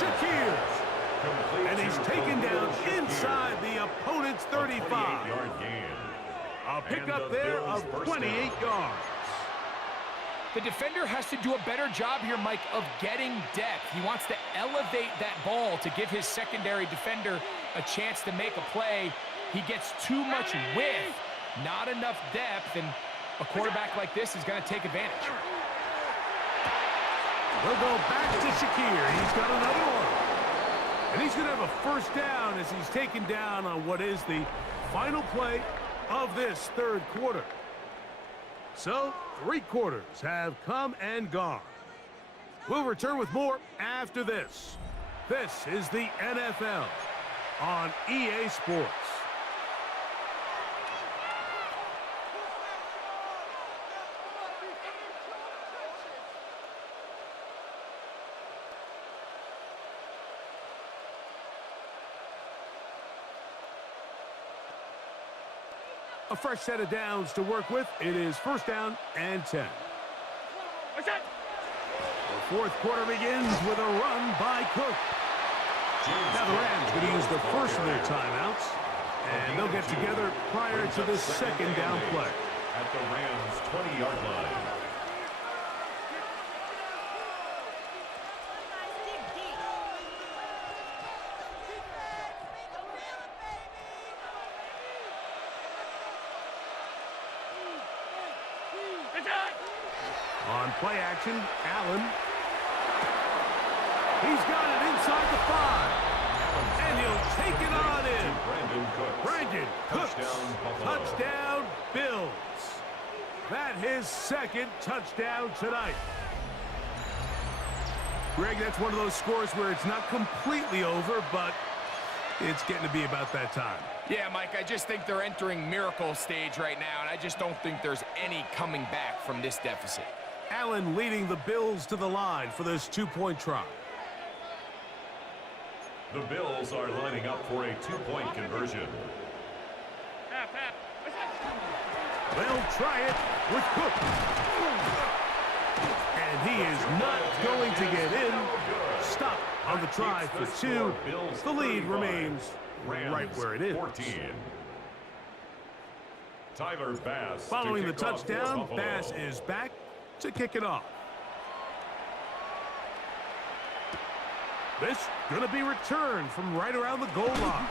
Shakir. And he's taken down inside the opponent's 35. A pickup there of 28 yards. The defender has to do a better job here, Mike, of getting depth. He wants to elevate that ball to give his secondary defender a chance to make a play. He gets too much width, not enough depth, and a quarterback like this is going to take advantage. He'll go back to Shakir. He's got another one. And he's going to have a first down as he's taken down on what is the final play of this third quarter. So, 3 quarters have come and gone. We'll return with more after this. This is the NFL on EA Sports. A fresh set of downs to work with. It is first down and 10. The fourth quarter begins with a run by Cook. Now the Rams going to use the first of their timeouts, and they'll get together prior to this second down play. At the Rams' 20-yard line. On play action, Allen. He's got it inside the 5. And he'll take it on in. Brandon Cooks. Touchdown, Bills. That his second touchdown tonight. Greg, that's one of those scores where it's not completely over, but it's getting to be about that time. Yeah, Mike, I just think they're entering miracle stage right now, and I just don't think there's any coming back from this deficit. Allen leading the Bills to the line for this 2-point try. The Bills are lining up for a 2-point conversion. They'll try it with Cook. And he is not going to get in. Stop on the try for 2. The lead remains right where it is. 14. Tyler Bass. Following the touchdown, Bass is back to kick it off. This going to be returned from right around the goal line.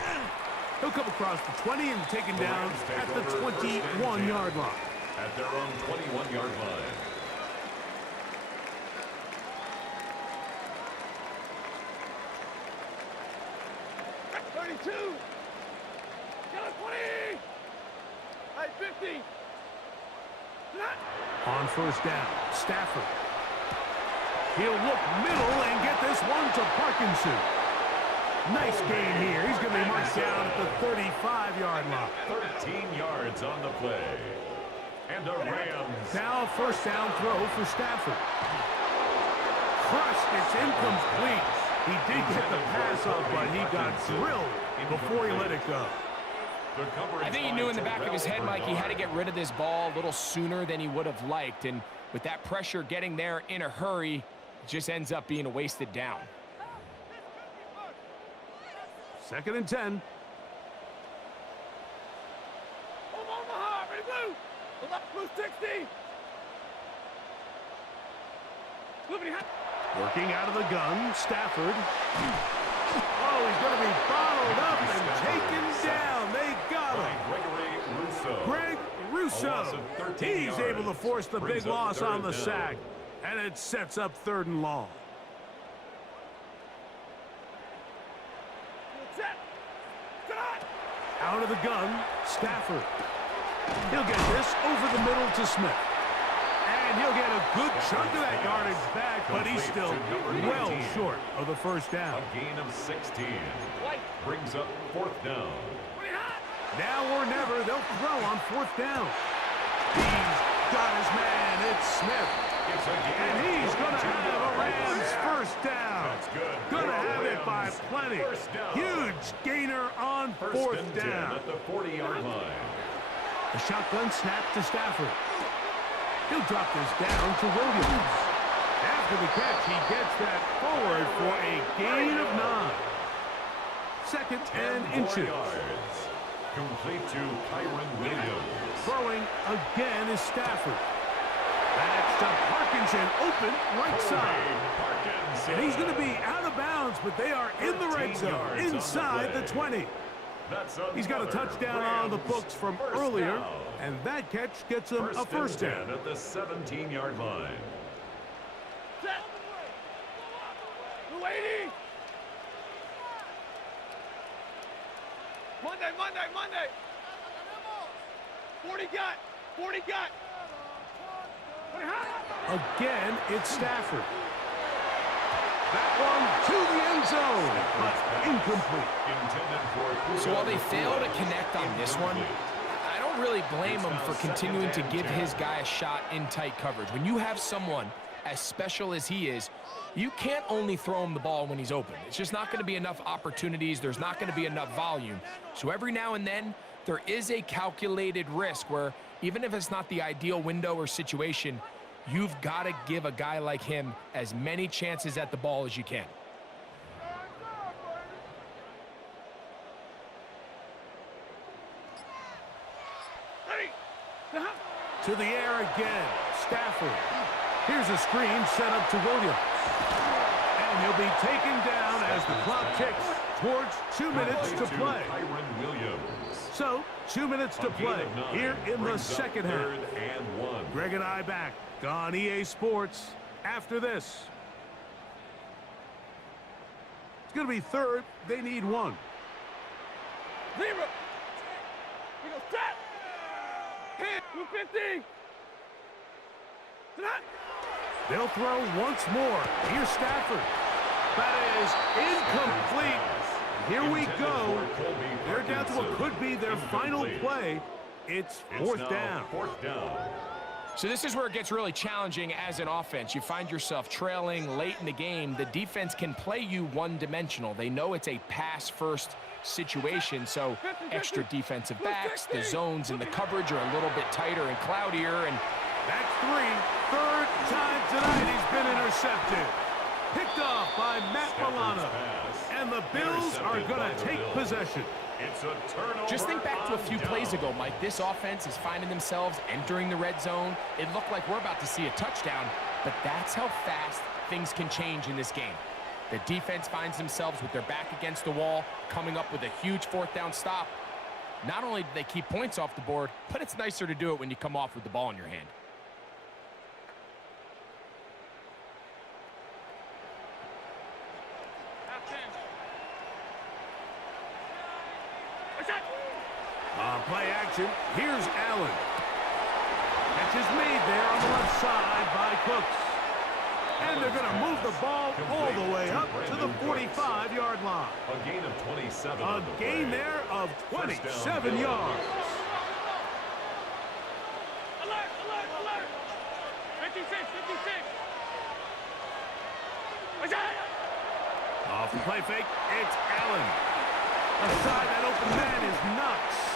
He'll come across the 20 and taken down at the 21-yard line. At their own 21-yard line. On first down, Stafford. He'll look middle and get this one to Parkinson. Nice gain here. He's going to be marked down at the 35-yard line. 13 yards on the play. And the Rams. Now first down throw for Stafford. Crushed. It's incomplete. He did get the pass off, but he got drilled before he let it go. I think he knew in the back of his head, Mike, he had to get rid of this ball a little sooner than he would have liked. And with that pressure getting there in a hurry, it just ends up being a wasted down. Second and 10. Working out of the gun, Stafford. Oh, he's going to be bottled up and taken down. They got him. Greg Rousseau. He's able to force the big loss on the sack. And it sets up 3rd and long. Out of the gun, Stafford. He'll get this over the middle to Smith. And he'll get a good chunk of that yardage back, but he's still well short of the first down. A gain of 16. Brings up 4th down. Now or never, they'll throw on 4th down. He's got his man. It's Smith. And he's going to have a Rams first down. That's good. Going to have it by plenty. Huge gainer on 4th down. At the 40-yard line. A shotgun snap to Stafford. He'll drop this down to Williams. After the catch, he gets that forward for a Gain of 9. Second and inches. Yards. Complete to Kyron Williams. Throwing again is Stafford. That's to Parkinson, open right side. Parkinson. And he's going to be out of bounds, but they are in the red zone, inside the 20. He's got a touchdown on the books from earlier, and that catch gets him a first down. At the 17-yard line. Monday. 40 got. Again, it's Stafford. That one to the end zone, but incomplete. So while they fail to connect on this one, I don't really blame him for continuing to give his guy a shot in tight coverage. When you have someone as special as he is, you can't only throw him the ball when he's open. It's just not going to be enough opportunities. There's not going to be enough volume. So every now and then, there is a calculated risk where even if it's not the ideal window or situation, you've got to give a guy like him as many chances at the ball as you can. To the air again, Stafford. Here's a screen set up to Williams. And he'll be taken down as the clock ticks towards 2 minutes to play. So, 2 minutes to play here in the second half. Greg and I back on EA Sports after this. It's going to be third. They need one. Zero. We go set. Hit. 250. They'll throw once more. Here's Stafford. That is incomplete. Here we go. They're down to what could be their final play. It's fourth down. So this is where it gets really challenging as an offense. You find yourself trailing late in the game. The defense can play you one-dimensional. They know it's a pass-first situation, so extra defensive backs, the zones and the coverage are a little bit tighter and cloudier. And that's three. Third time tonight he's been intercepted. Picked off by Matt Milano. And the Bills are going to take possession. It's a turnover. Just think back to a few plays ago, Mike. This offense is finding themselves entering the red zone. It looked like we're about to see a touchdown, but that's how fast things can change in this game. The defense finds themselves with their back against the wall, coming up with a huge fourth down stop. Not only do they keep points off the board, but it's nicer to do it when you come off with the ball in your hand. Play action. Here's Allen. Catch is made there on the left side by Cooks. And they're going to move the ball all the way up to the 45-yard line. A gain of 27. A gain there of 27 yards. Alert. 56. Off the play fake, it's Allen. Aside that open man is Knox.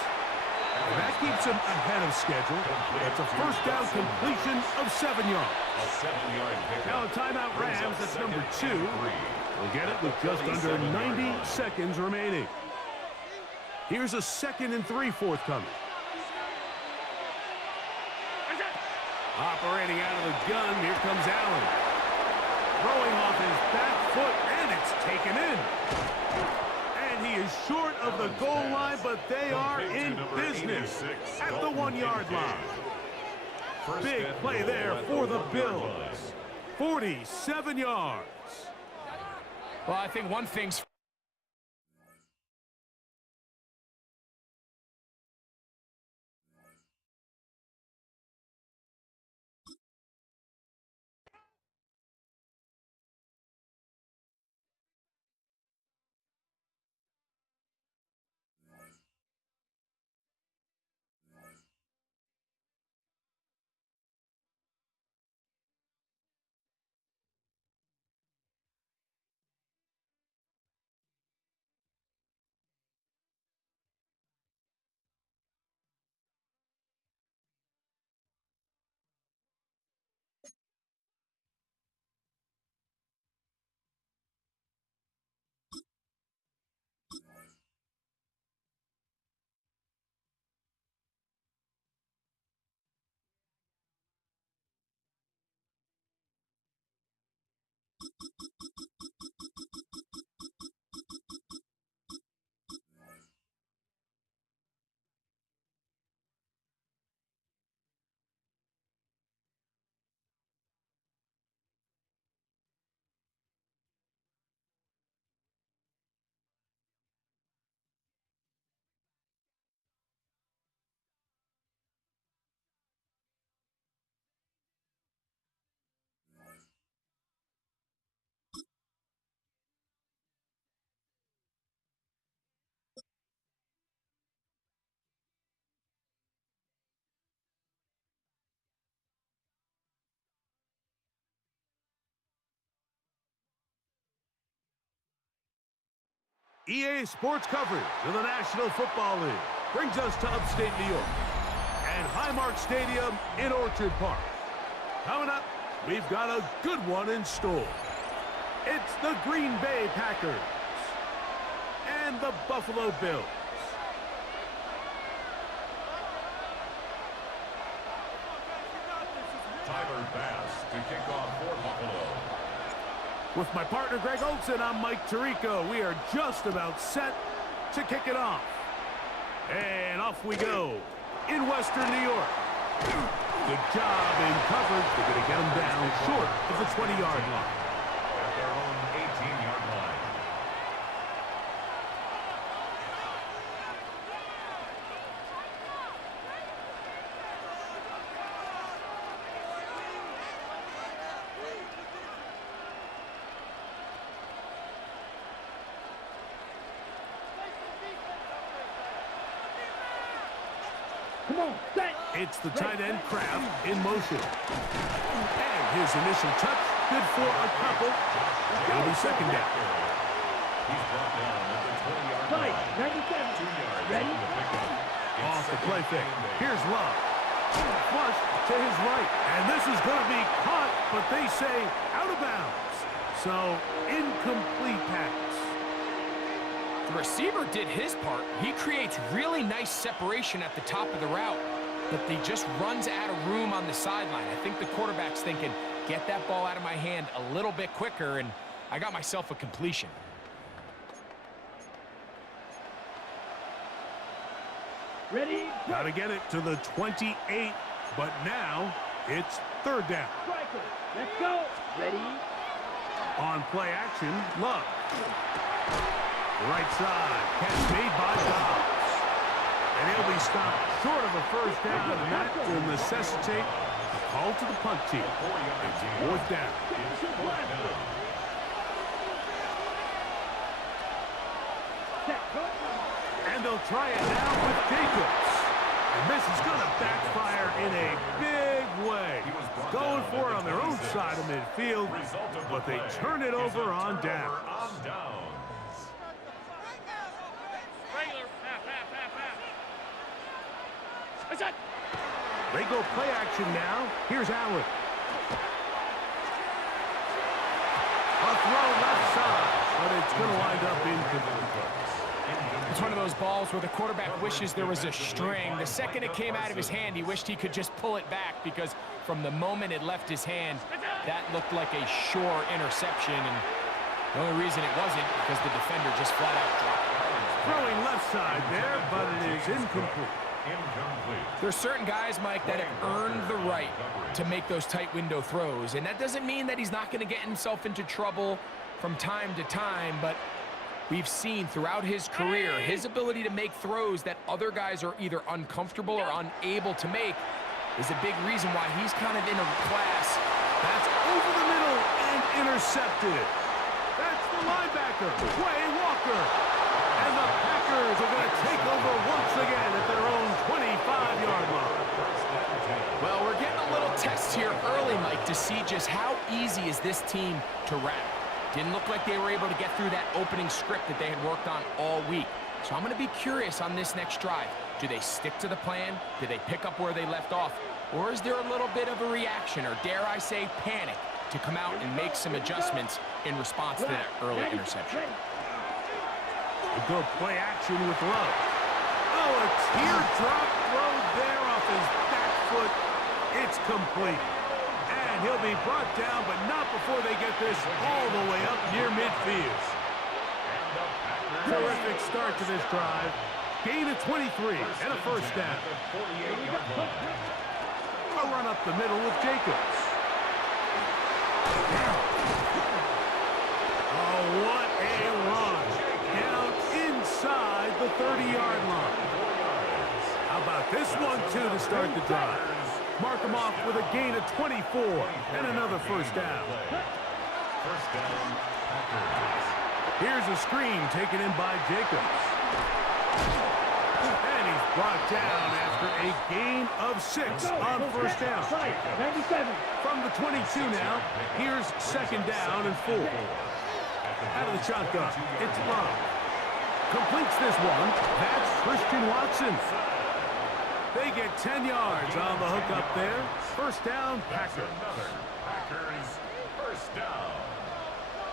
That keeps him ahead of schedule. It's a first down completion of 7 yards. A 7-yard pickup. Now a timeout Rams, that's number 2. We'll get it with just under 90 seconds remaining. Here's a 2nd and 3 forthcoming. Operating out of the gun, here comes Allen. Throwing off his back foot, and it's taken in. And he is short of the goal line, but they are in business at the 1-yard line. Big play there for the Bills. 47 yards. Well, I think one thing's EA Sports coverage of the National Football League brings us to upstate New York and Highmark Stadium in Orchard Park. Coming up, we've got a good one in store. It's the Green Bay Packers and the Buffalo Bills. Tyler Bass to kick off for Buffalo. With my partner Greg Olson, I'm Mike Tirico. We are just about set to kick it off. And off we go in Western New York. Good job in coverage. They're going to get them down short of the 20-yard line. At their own 18-yard line. Come on, set. It's the tight end Kraft in motion. And his initial touch, good for a couple. It'll be second down. He's brought down at the 20-yard line. 97. 2 yards Ready? on the pickup. Off the play fake. Here's Love. Flush to his right. And this is going to be caught, but they say out of bounds. So, incomplete pass. The receiver did his part. He creates really nice separation at the top of the route, but he just runs out of room on the sideline. I think the quarterback's thinking, get that ball out of my hand a little bit quicker, and I got myself a completion. Ready? Got to get it to the 28, but now it's third down. Striker. Let's go. Ready? On play action, Love. Right side, catch made by Dobbs. And he'll be stopped short of a first down, and that will necessitate a call to the punt team. It's fourth down. Set. Go. And they'll try it now with Jacobs. And this is going to backfire in a big way. Going for it on their own side of midfield, but they turn it over on down. Regular. Half. That's it. They go play action now. Here's Allen. A throw left side, but it's going to wind up incomplete. It's one of those balls where the quarterback wishes there was a string. The second it came out of his hand, he wished he could just pull it back, because from the moment it left his hand, that looked like a sure interception, and the only reason it wasn't because the defender just flat out dropped it. Throwing left side there, but it is incomplete. There's certain guys, Mike, that have earned the right to make those tight window throws, and that doesn't mean that he's not going to get himself into trouble from time to time, but we've seen throughout his career his ability to make throws that other guys are either uncomfortable or unable to make is a big reason why he's kind of in a class. That's over the middle and intercepted. That's the linebacker, Quay Walker. And the Packers are going to take over once again at their own 25-yard line. Well, we're getting a little test here early, Mike, to see just how easy is this team to wrap. Didn't look like they were able to get through that opening script that they had worked on all week. So I'm going to be curious on this next drive. Do they stick to the plan? Do they pick up where they left off? Or is there a little bit of a reaction, or dare I say panic, to come out and make some adjustments in response to that early interception? A good play action with Love. Oh, a teardrop throw there off his back foot. It's complete. And he'll be brought down, but not before they get this all the way up near midfield. Terrific start to this drive. Gain of 23 and a first down. A run up the middle with Jacobs. Oh, what a run. Down inside the 30-yard line. How about this one, too, to start the drive? Mark him off with a gain of 24 and another first down. First down, Packers. Here's a screen taken in by Jacobs. And he's brought down after a gain of 6 on first down. 97. From the 22 now, here's second down and 4. Out of the shotgun, it's Love. Completes this one. That's Christian Watson. They get 10 yards on the hook up there. First down, Packers. Packers, first down.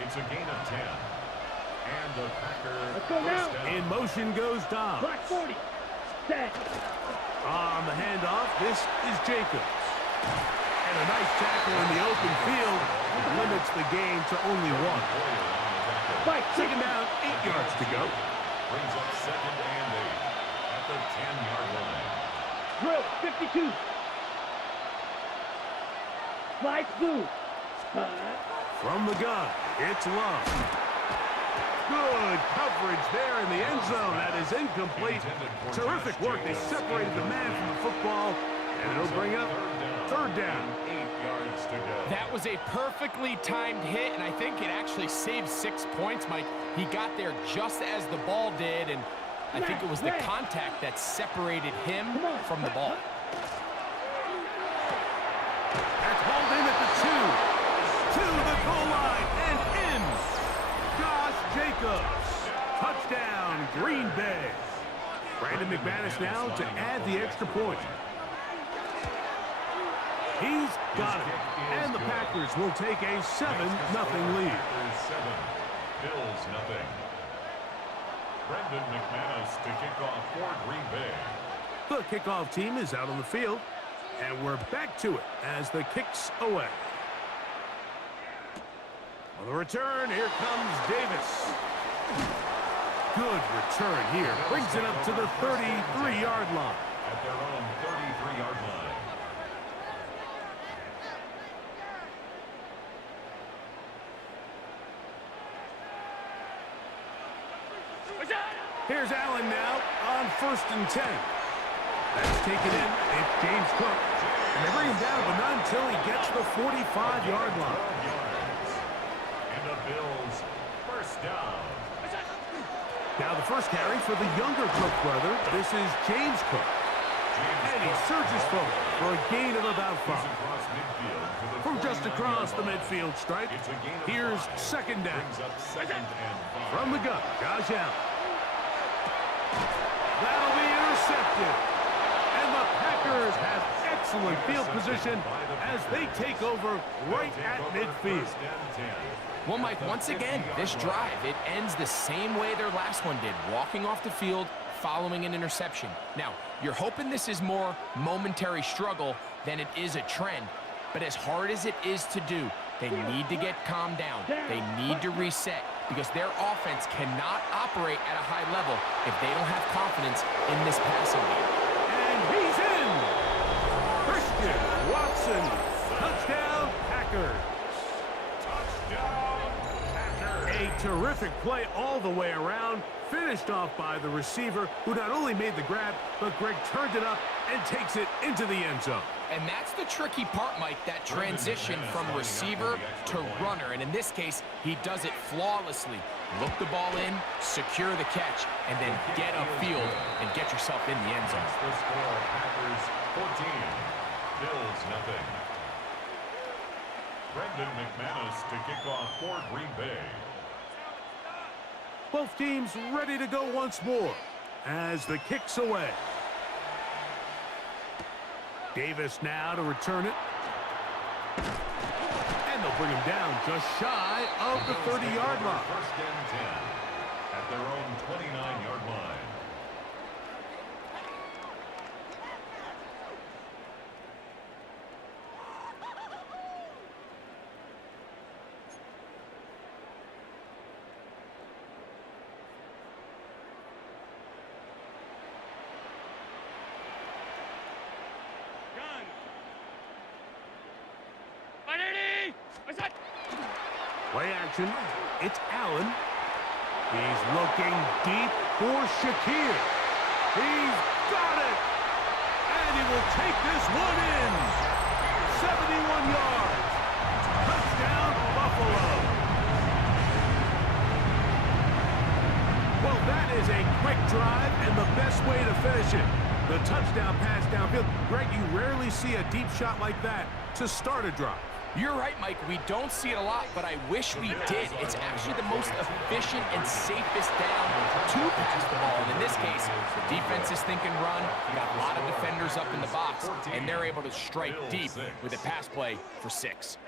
It's a gain of 10. And the Packers. Let's go now. In motion goes Dobbs. Black 40. Set. On the handoff, this is Jacobs. And a nice tackle in the open field limits the game to only one. Fight. Second down, 8 yards to go. Brings up second and 8 at the 10-yard line. Drill 52. Slide through. From the gun, it's Love. Good coverage there in the end zone. That is incomplete. Terrific work. They separated the man from the football, and it'll bring up third down. 8 yards to go. That was a perfectly timed hit, and I think it actually saved 6 points, Mike. He got there just as the ball did, and I think it was the contact that separated him from the ball. That's hauled in at the 2. To the goal line and in. Josh Jacobs. Touchdown, Green Bay. Brandon McManus now to add the extra point. He's got it. And the Packers will take a 7-0 lead. Packers 7, Bills nothing. Brandon McManus to kick off for Green Bay. The kickoff team is out on the field, and we're back to it as the kick's away. On the return, here comes Davis. Good return here. Brings it up to the 33-yard line. At their own 33-yard line. Here's Allen now on 1st and 10. That's taken in. It's James Cook. And they bring him down, but not until he gets the 45-yard line. And the Bills first down. Now the first carry for the younger Cook brother. This is James Cook. And he surges forward for a gain of about 5. Across midfield to the From just 49-yard across the line. midfield stripe, It's a gain of here's 5. second down. Brings up second and 5. From the gun, Josh Allen. That'll be intercepted. And the Packers have excellent field position as they take over right at midfield. First and 10. Well, Mike, once again, this drive, it ends the same way their last one did, walking off the field, following an interception. Now, you're hoping this is more momentary struggle than it is a trend, but as hard as it is to do, they need to get calmed down. They need to reset because their offense cannot operate at a high level if they don't have confidence in this passing game. And he's in. Christian Watson. Touchdown, Packers. Touchdown, Packers. A terrific play all the way around. Finished off by the receiver, who not only made the grab, but Greg turned it up and takes it into the end zone. And that's the tricky part, Mike, that transition from receiver to runner. And in this case, he does it flawlessly. Look the ball in, secure the catch, and then get upfield and get yourself in the end zone. The score, Packers 14, Bills nothing. Brandon McManus to kick off for Green Bay. Both teams ready to go once more as the kick's away. Davis now to return it. And they'll bring him down just shy of the 30-yard line. First and 10 at their own 29-yard line. Play action. It's Allen. He's looking deep for Shakir. He's got it. And he will take this one in. 71 yards. Touchdown, Buffalo. Well, that is a quick drive and the best way to finish it. The touchdown pass downfield. Greg, you rarely see a deep shot like that to start a drive. You're right, Mike. We don't see it a lot, but I wish we did. It's actually the most efficient and safest down to pass the ball. And in this case, the defense is thinking run. You got a lot of defenders up in the box, and they're able to strike deep with a pass play for 6.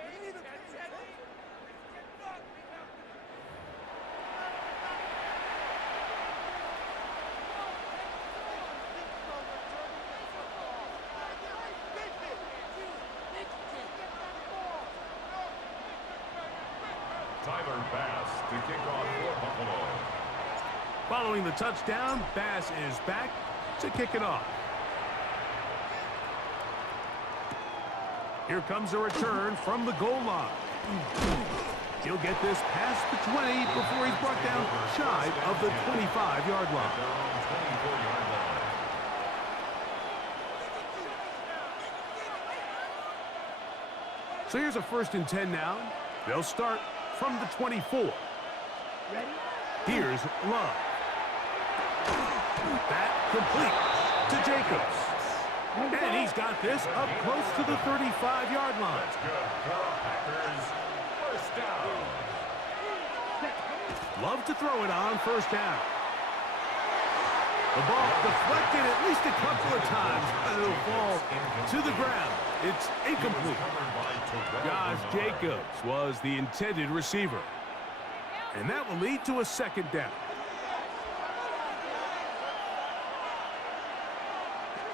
To kick off for Buffalo. Following the touchdown, Bass is back to kick it off. Here comes a return from the goal line. He'll get this past the 20 before he's brought down shy of the 25-yard line. So here's a 1st and 10 now. They'll start from the 24. Ready? Here's Love. That complete to Jacobs. And he's got this up close to the 35-yard line. That's good for Packers. First down. Love to throw it on 1st down. The ball deflected at least a couple of times, but it'll fall to the ground. It's incomplete. Josh Jacobs was the intended receiver. And that will lead to a 2nd down.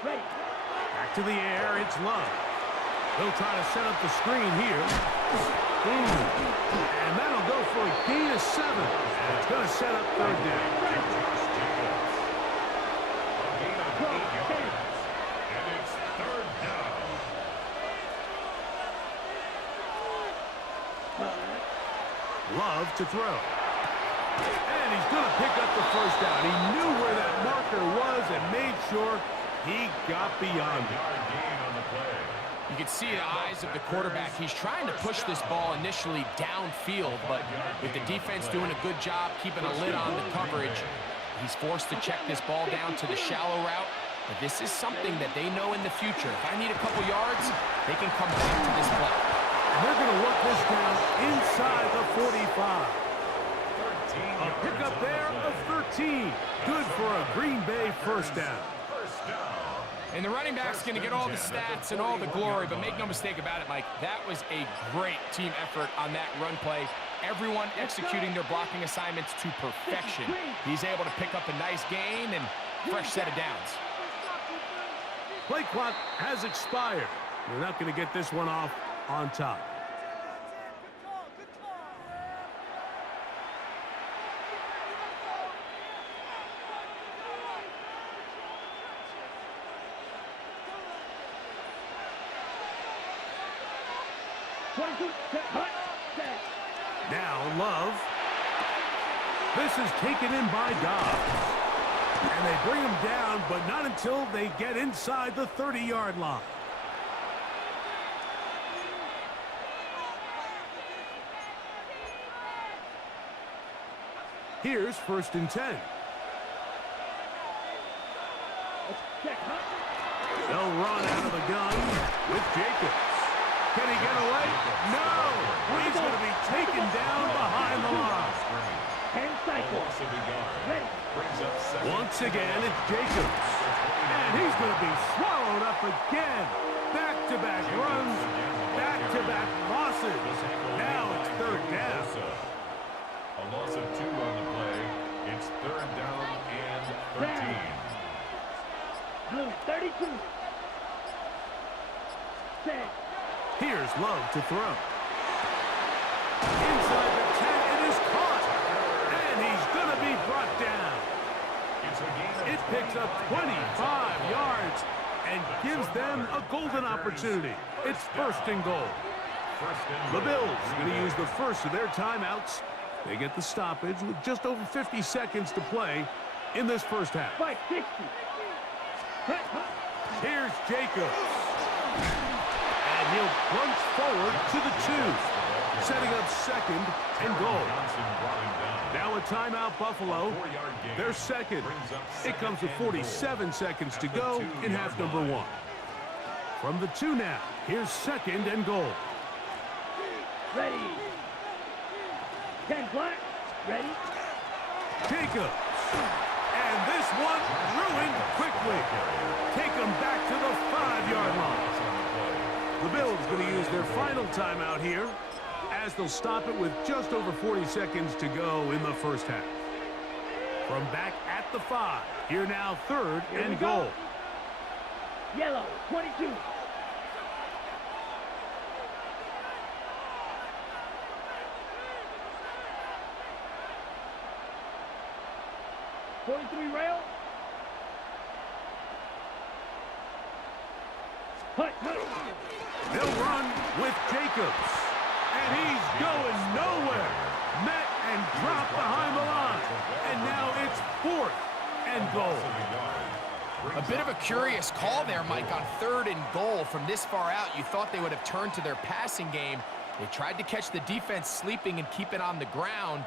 Ready? Back to the air, it's Love. They'll try to set up the screen here. And that'll go for a gain of 7. And it's going to set up 3rd down. And it's 3rd down. Love to throw. And he's going to pick up the 1st down. He knew where that marker was and made sure he got beyond it. You can see the eyes of the quarterback. He's trying to push this ball initially downfield, but with the defense doing a good job keeping a lid on the coverage, he's forced to check this ball down to the shallow route. But this is something that they know in the future. If I need a couple yards, they can come back to this play. And they're going to work this down inside the 45. A pickup there of 13. Good for a Green Bay 1st down. And the running back's going to get all the stats and all the glory, but make no mistake about it, Mike, that was a great team effort on that run play. Everyone executing their blocking assignments to perfection. He's able to pick up a nice gain and fresh set of downs. Play clock has expired. They're not going to get this one off on top. Now Love. This is taken in by Dobbs. And they bring him down, but not until they get inside the 30-yard line. Here's 1st and 10. They'll run out of the gun with Jacobs. Can he get away? No! He's going to be taken down behind the line. 10 cycles. Ready? Once again, it's Jacobs. And he's going to be swallowed up again. Back-to-back runs, back-to-back losses. Now it's 3rd down. A loss of 2 on the play. It's 3rd down and 13. Blue 32. Set. Here's Love to throw. Inside the 10, it is caught. And he's going to be brought down. It picks up 25 yards and gives them a golden opportunity. It's 1st and goal. The Bills going to use the first of their timeouts. They get the stoppage with just over 50 seconds to play in this 1st half. 560. Here's Jacobs. And he'll plunge forward to the 2, setting up 2nd and goal. Now a timeout, Buffalo. Their 2nd. It comes with 47 seconds to go in half number 1. From the 2 now, here's 2nd and goal. Ready. 10 black. Ready. Jacobs. And this one ruined quickly. Take them back to the 5-yard line. The Bills going to use their final timeout here, as they'll stop it with just over 40 seconds to go in the first half. From back at the 5, here now 3rd and goal. Yellow, 22. Rail. Hut. They'll run with Jacobs. And he's going nowhere. Met and dropped behind the line. And now it's 4th and goal. A bit of a curious call there, Mike, on 3rd and goal. From this far out, you thought they would have turned to their passing game. They tried to catch the defense sleeping and keep it on the ground.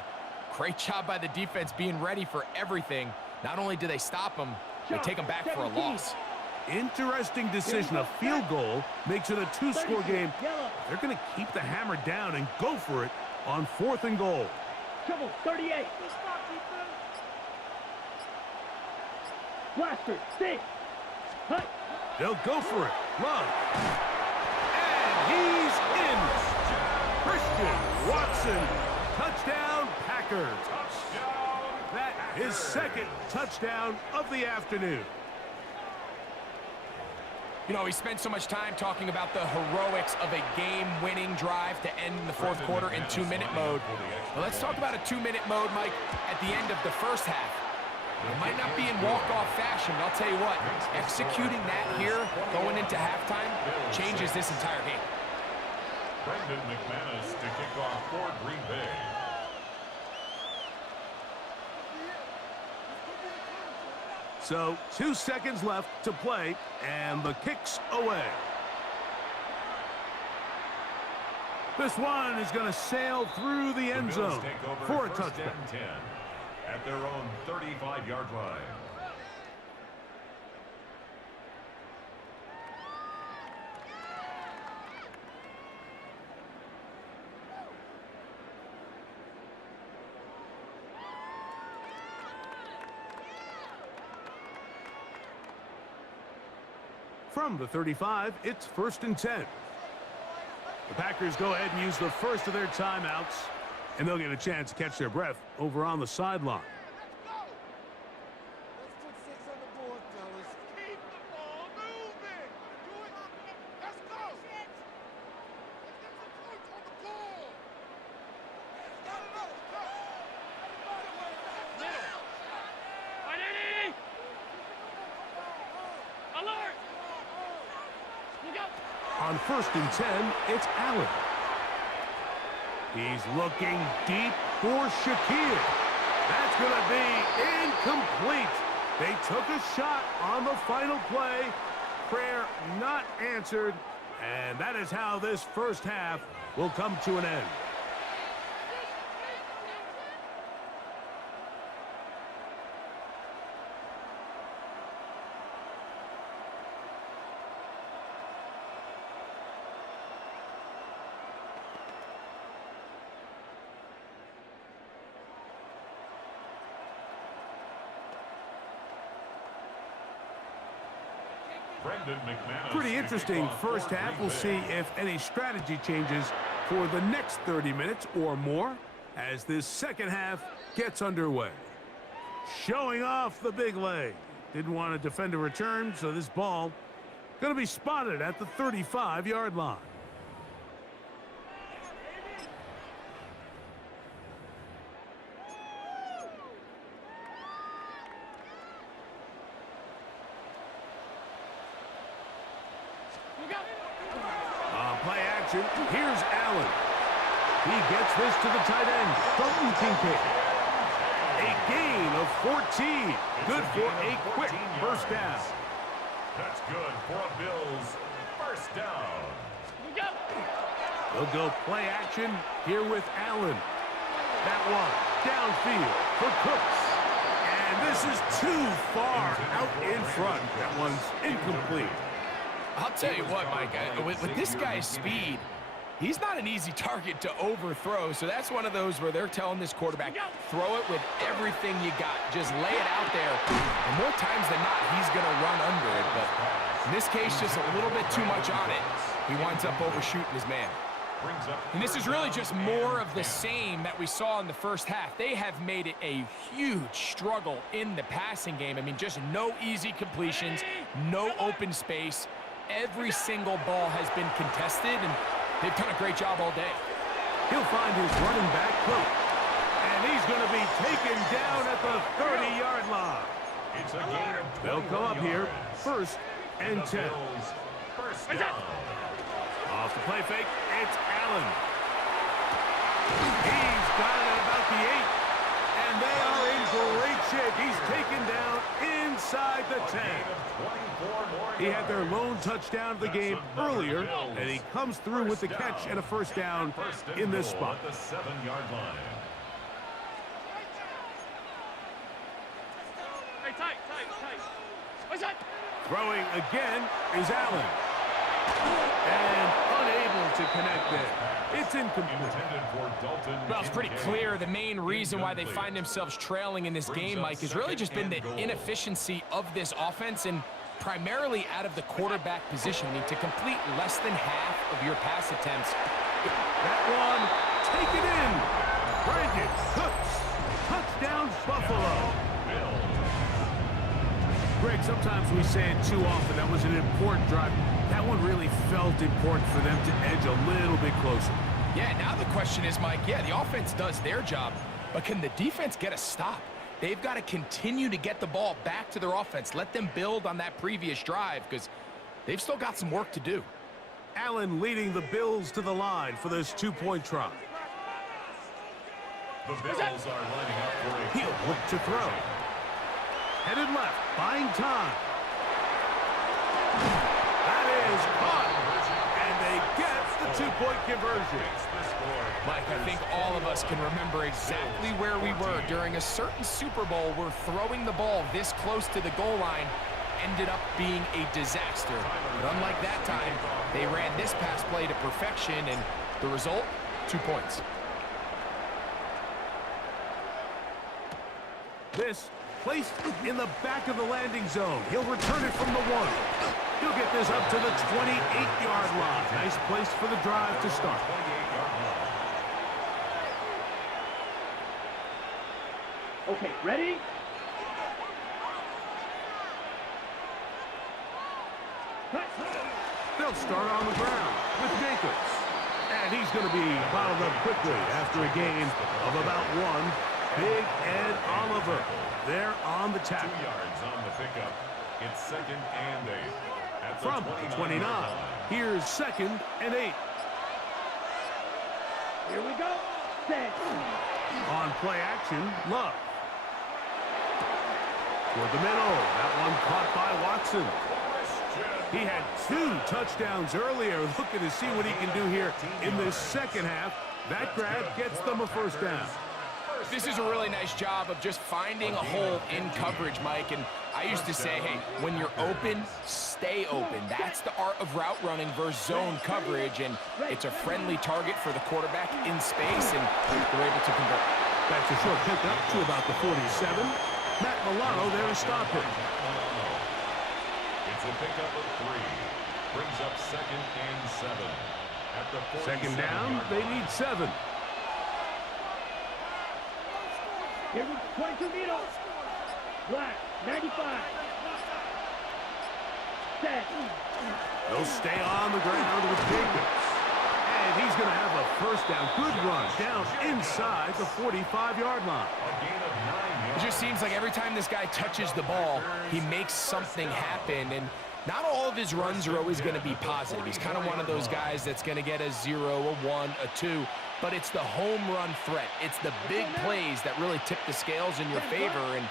Great job by the defense being ready for everything. Not only do they stop them, they take them back for a loss. Interesting decision. A field goal makes it a 2-score game. They're going to keep the hammer down and go for it on 4th and goal. Triple 38. Blaster 6. Hut. They'll go for it. Love. And he's in. Christian Watson. Touchdown, Packers. That is 2nd touchdown of the afternoon. You know, we spent so much time talking about the heroics of a game-winning drive to end the 4th quarter in 2-minute mode. Well, let's talk about a 2-minute mode, Mike, at the end of the first half. It might not be in walk-off fashion, but I'll tell you what, executing that here, going into halftime, changes this entire game. Brendan McManus to kick off for Green Bay. So 2 seconds left to play, and the kick's away. This one is going to sail through the end zone for a touchdown. 10 at their own 35-yard line. From the 35, it's 1st and 10. The Packers go ahead and use the first of their timeouts, and they'll get a chance to catch their breath over on the sideline. On 1st and 10, it's Allen. He's looking deep for Shakir. That's going to be incomplete. They took a shot on the final play. Prayer not answered. And that is how this first half will come to an end. Pretty interesting first half. We'll see if any strategy changes for the next 30 minutes or more as this second half gets underway. Showing off the big leg. Didn't want to defend a return, so this ball going to be spotted at the 35-yard line. Play action. Here's Allen. He gets this to the tight end, Dalton Kincaid. A gain of 14. Good for a quick first down. That's good for a Bills first down. They'll go play action here with Allen. That one downfield for Cooks. And this is too far out in front. That one's incomplete. I'll tell you what, Mike, with this guy's speed, He's not an easy target to overthrow, so that's one of those where they're telling this quarterback, throw it with everything you got. Just lay it out there. And more times than not, he's going to run under it. But in this case, just a little bit too much on it. He winds up overshooting his man. And this is really just more of the same that we saw in the first half. They have made it a huge struggle in the passing game. I mean, just no easy completions, no open space. Every single ball has been contested, and they've done a great job all day. He'll find his running back, Cook. And he's going to be taken down at the 30-yard line. It's a gain of 21 They'll come up here, yards. 1st and 10. First down. Off the play fake, it's Allen. He's got it at about the 8. And they are in great shape. He's taken down inside the 10. He had their lone touchdown of the game earlier, and he comes through with the catch and a first down in this spot. At the 7-yard line. Hey, tight. What's that? Throwing again is Allen. And unable to connect there. It's incomplete. Intended for Dalton. Well, it's pretty clear the main reason why they find themselves trailing in this game, Mike, has really just been the inefficiency of this offense and primarily out of the quarterback position. I mean, to complete less than half of your pass attempts. That one taken in. Brandon Cooks. Touchdown, Buffalo. Greg, sometimes we say it too often. That was an important drive. That one really felt important for them to edge a little bit closer. Yeah, now the question is, Mike, yeah, the offense does their job, but can the defense get a stop? They've got to continue to get the ball back to their offense. Let them build on that previous drive because they've still got some work to do. Allen leading the Bills to the line for this 2-point try. The Bills are lining up for a He'll look to throw. Headed left, buying time. That is caught. And they get the 2-point conversion. Mike, I think all of us can remember exactly where we were during a certain Super Bowl where throwing the ball this close to the goal line ended up being a disaster. But unlike that time, they ran this pass play to perfection, and the result, 2 points. This placed in the back of the landing zone. He'll return it from the 1. He'll get this up to the 28-yard line. Nice place for the drive to start. Okay, ready? They'll start on the ground with Jacobs. And he's going to be bottled up quickly after a gain of about 1. Big Ed Oliver there on the tackle. 2 yards on the pickup. It's 2nd and 8. At the From the 29, here's 2nd and 8. Here we go. Set. On play action, Love. Toward the middle. That one caught by Watson. He had 2 touchdowns earlier. Looking to see what he can do here in this second half. That grab gets them a first down. This is a really nice job of just finding a hole in coverage, Mike. And I used to say, hey, when you're open, stay open. That's the art of route running versus zone coverage. And it's a friendly target for the quarterback in space, and they're able to convert. That's a short pickup to about the 47. Matt Milano there to stop it. It's a pickup of 3. Brings up 2nd and 7. At the 2nd down, they need 7. Here we go. 22 meters. Black, 95. Set. They'll stay on the ground with Jacobs. And he's going to have a first down. Good run down inside the 45-yard line. A gain of 9 yards. It just seems like every time this guy touches the ball, he makes something happen. And not all of his runs are always going to be positive. He's kind of one of those guys that's going to get a 0, a 1, a 2. But it's the home run threat. It's the big plays that really tip the scales in your favor. And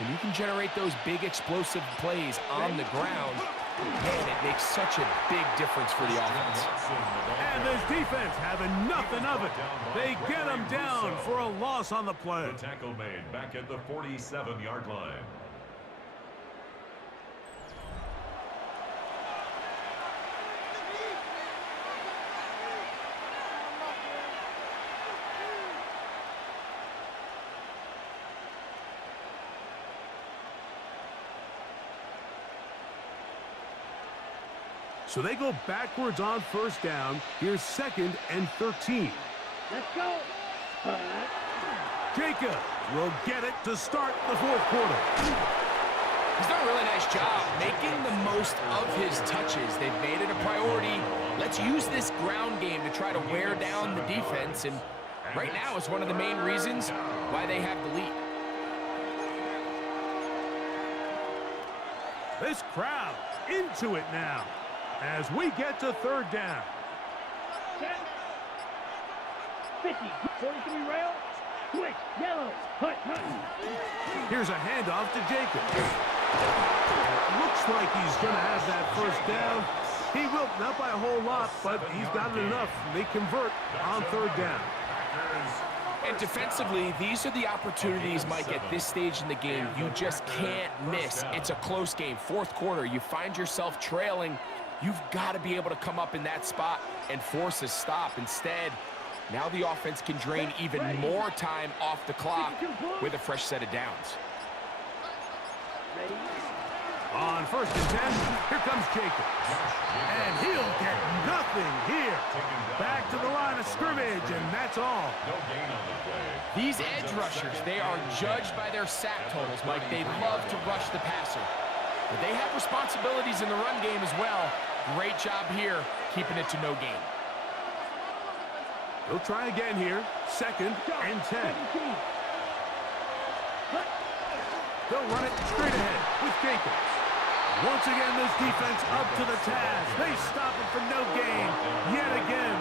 when you can generate those big explosive plays on the ground, man, it makes such a big difference for the offense. And this defense having nothing of it. They get him down for a loss on the play. The tackle made back at the 47-yard line. So they go backwards on first down. Here's 2nd and 13. Let's go. Jacob will get it to start the 4th quarter. He's done a really nice job making the most of his touches. They've made it a priority. Let's use this ground game to try to wear down the defense, and right now it's one of the main reasons why they have the lead. This crowd into it now as we get to 3rd down. 50, 43 rail, switch, yellow, hut. Here's a handoff to Jacob. Looks like he's going to have that 1st down. He will, not by a whole lot, but he's got it enough. They convert on 3rd down. And defensively, these are the opportunities, Mike, at this stage in the game you just can't miss. It's a close game. 4th quarter, you find yourself trailing. You've got to be able to come up in that spot and force a stop. Instead, now the offense can drain even more time off the clock with a fresh set of downs. On 1st and 10, here comes Jacob. And he'll get nothing here. Back to the line of scrimmage, and that's all. These edge rushers, they are judged by their sack totals, Mike. They love to rush the passer. But they have responsibilities in the run game as well. Great job here, keeping it to no gain. He'll try again here. 2nd and 10. They'll run it straight ahead with Jacobs. Once again, this defense up to the task. They stop it for no gain yet again.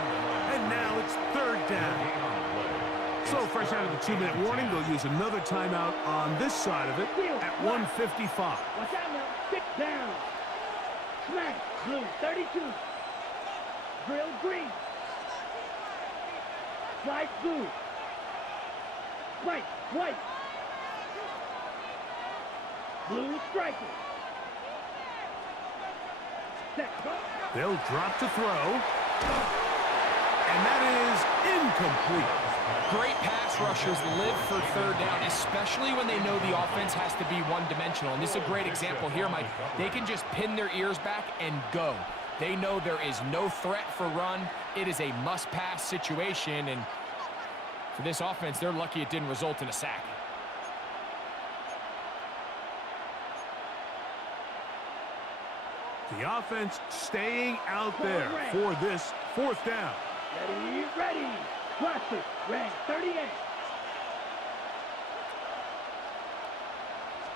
And now it's 3rd down. So fresh out of the 2-minute warning, they'll use another timeout on this side of it at 1:55. Watch out now, 6 down. Smash, blue, 32. Drill, green. Slide, blue. Spike, white. Blue, striker. They'll drop to throw. And that is incomplete. Great pass rushers live for 3rd down, especially when they know the offense has to be one-dimensional. And this is a great example here, Mike. They can just pin their ears back and go. They know there is no threat for run. It is a must-pass situation, and for this offense, they're lucky it didn't result in a sack. The offense staying out there for this 4th down. Ready. Plastic, red, 38.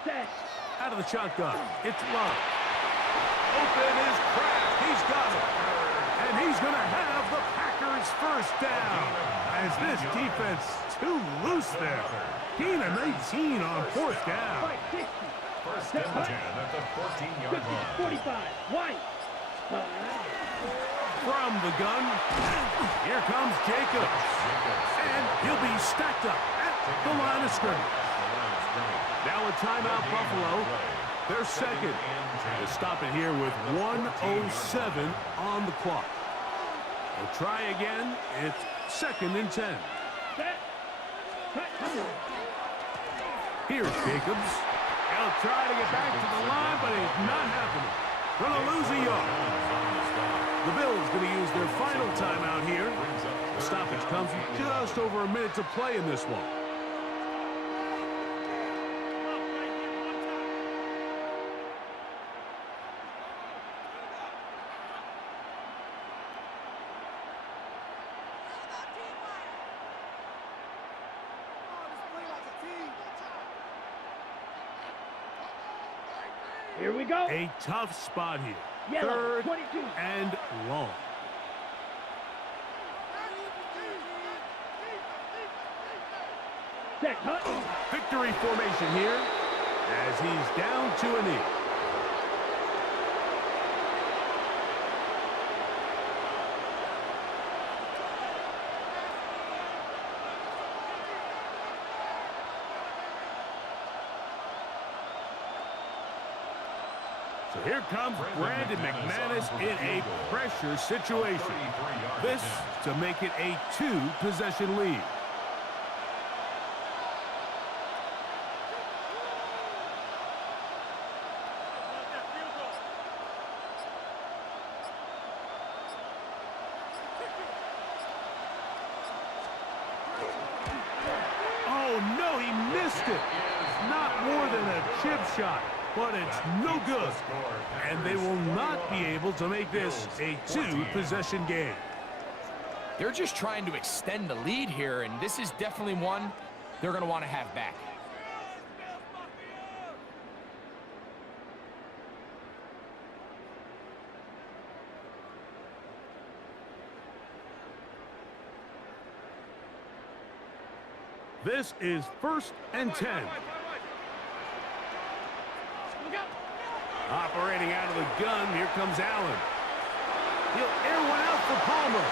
Set. Out of the shotgun, it's Love. Open is Kraft. He's got it. And he's going to have the Packers 1st down. As this defense too loose there. Gain of 19 on 4th down. 60. 1st and 10 at the 14-yard line. 45. White. From the gun, here comes Jacobs. And he'll be stacked up at the line of scrimmage. Now a timeout, Buffalo. They're 2nd. They stop it here with 1:07 on the clock. They'll try again. It's 2nd and 10. Here's Jacobs. He'll try to get back to the line, but it's not happening. Gonna lose a yard. The Bills going to use their final timeout here. The stoppage comes with just over a minute to play in this one. Here we go. A tough spot here. Yellow, 3rd 22. and long. Set, hut. Victory formation here as he's down to a knee. So here comes Brandon McManus in a pressure situation. This to make it a 2-possession lead. missed it. Not more than a chip shot, but it's no good. And they will not be able to make this a two-possession game. They're just trying to extend the lead here, and this is definitely one they're going to want to have back. This is 1st and 10. Operating out of the gun, here comes Allen. He'll air one out for Palmer.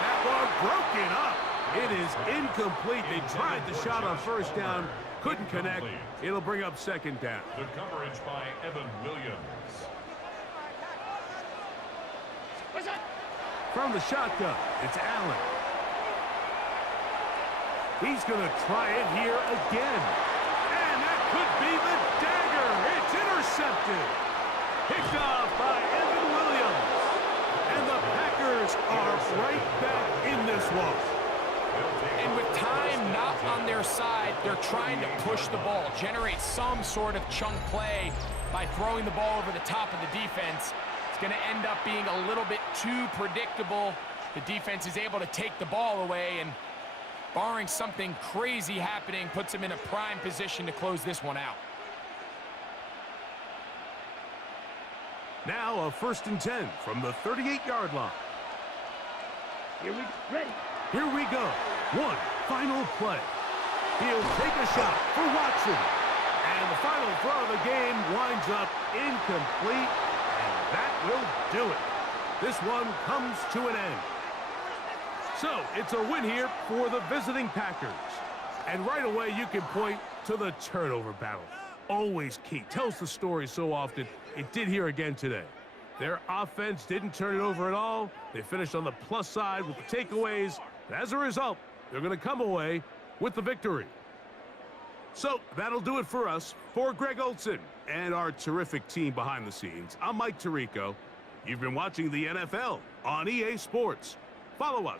That ball broken up. It is incomplete. They tried the shot on 1st down, couldn't connect. It'll bring up 2nd down. The coverage by Evan Williams. From the shotgun, it's Allen. He's going to try it here again. And that could be the dagger. It's intercepted. Picked off by Evan Williams. And the Packers are right back in this one. And with time not on their side, they're trying to push the ball, generate some sort of chunk play by throwing the ball over the top of the defense. It's going to end up being a little bit too predictable. The defense is able to take the ball away, and barring something crazy happening, puts them in a prime position to close this one out. Now a 1st and 10 from the 38-yard line. Here we go. One final play. He'll take a shot for Watson. And the final throw of the game winds up incomplete. And that will do it. This one comes to an end. So, it's a win here for the visiting Packers. And right away, you can point to the turnover battle. Always key. Tells the story so often. It did here again today. Their offense didn't turn it over at all. They finished on the plus side with the takeaways. And as a result, they're going to come away with the victory. So, that'll do it for us. For Greg Olson and our terrific team behind the scenes, I'm Mike Tirico. You've been watching the NFL on EA Sports. Follow us